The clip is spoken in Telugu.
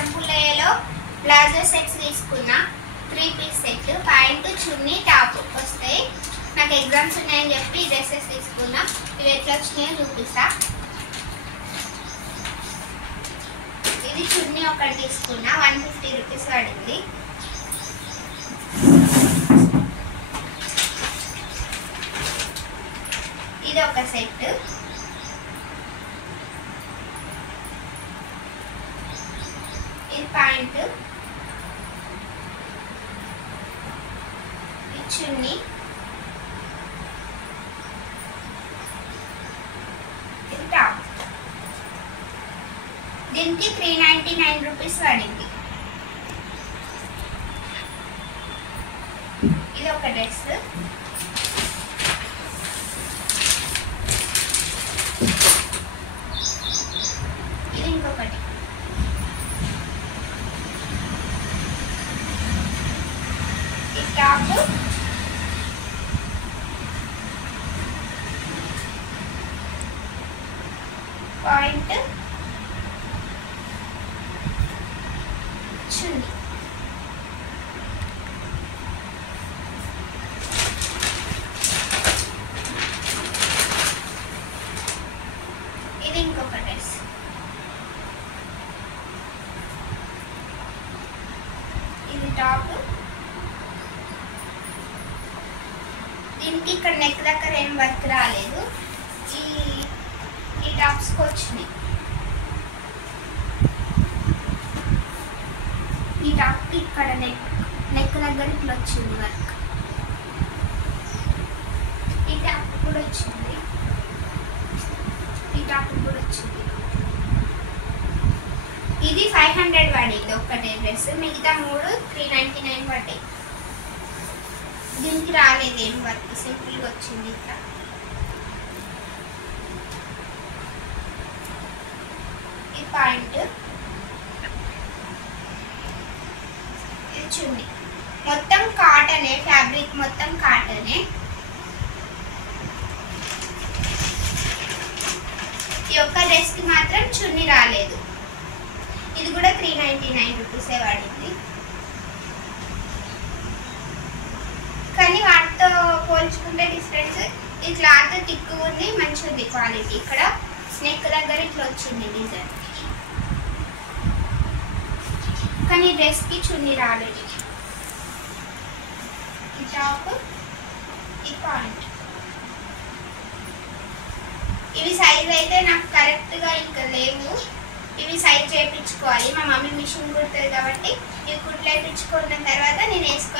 పోచంపుల్లయ్యలో ప్లాజో సెట్స్ తీసుకున్నా 3 పీస్ సెట్ ప్యాంట్ చున్నీ టాప్ వస్తాయి. నాకు ఎగ్జామ్స్ ఉన్నాయని చెప్పి డ్రెస్సెస్ తీసుకున్నా. ఇవి ఎట్లా వచ్చినాయో చూపిస్తా. ఇది చున్నీ ఒకటి తీసుకున్నా 150 రూపీస్ పడింది. ఇది ఒక సెట్. ఇది ప్యాంట్, ఇది చున్నీ, ఇది టాప్. దీనికి 399 రూపీస్ పడింది. ఇది ఒక డ్రెస్. ఇది ఇంకొకటి. ఈ టాప్, పాయింట్, చున్నీ. ఇది ఇంకొక డ్రెస్. ఇది టాప్. దీనికి ఇక్కడ నెక్ దగ్గర ఏం వర్క్ రాలేదు. ఈ టాప్స్కి వచ్చినాయి. ఈ టాప్కి ఇక్కడ నెక్ దగ్గర ఇట్లా వచ్చింది వర్క్. ఈ టాప్ కూడా వచ్చింది. ఈ టాప్ కూడా వచ్చింది. ఇది 500 పడింది ఒక్కటే డ్రెస్. మిగతా 3 399 పడ్డాయి. దీనికి రాలేదు ఏం వర్క్, సింపుల్గా వచ్చింది. ఇట్లా ఈ పాయింట్, ఇది చున్నీ. మొత్తం కాటనే, ఫ్యాబ్రిక్ మొత్తం కాటనే. ఈ ఒక్క డ్రెస్కి మాత్రం చున్నీ రాలేదు. ఇది కూడా 399 రూపీసే పడింది. కానీ వాటితో పోల్చుకుంటే డిఫరెన్స్, ఈ క్లాత్ థిక్ ఉంది, మంచిగా ఉంది క్వాలిటీ. ఇక్కడ నెక్ దగ్గర ఇట్లా వచ్చింది డిజైన్, కానీ డ్రెస్కి చున్నీ రాలేదు. ఈ టాప్, ఈ పాయింట్. ఇవి సైజ్ అయితే నాకు కరెక్ట్గా ఇంకా లేవు. ఇవి సైజ్ చేయించుకోవాలి. మా మమ్మీ మిషన్ కుడుతుంది కాబట్టి ఇవి కుట్లు వేయించుకున్న తర్వాత నేను వేసుకొని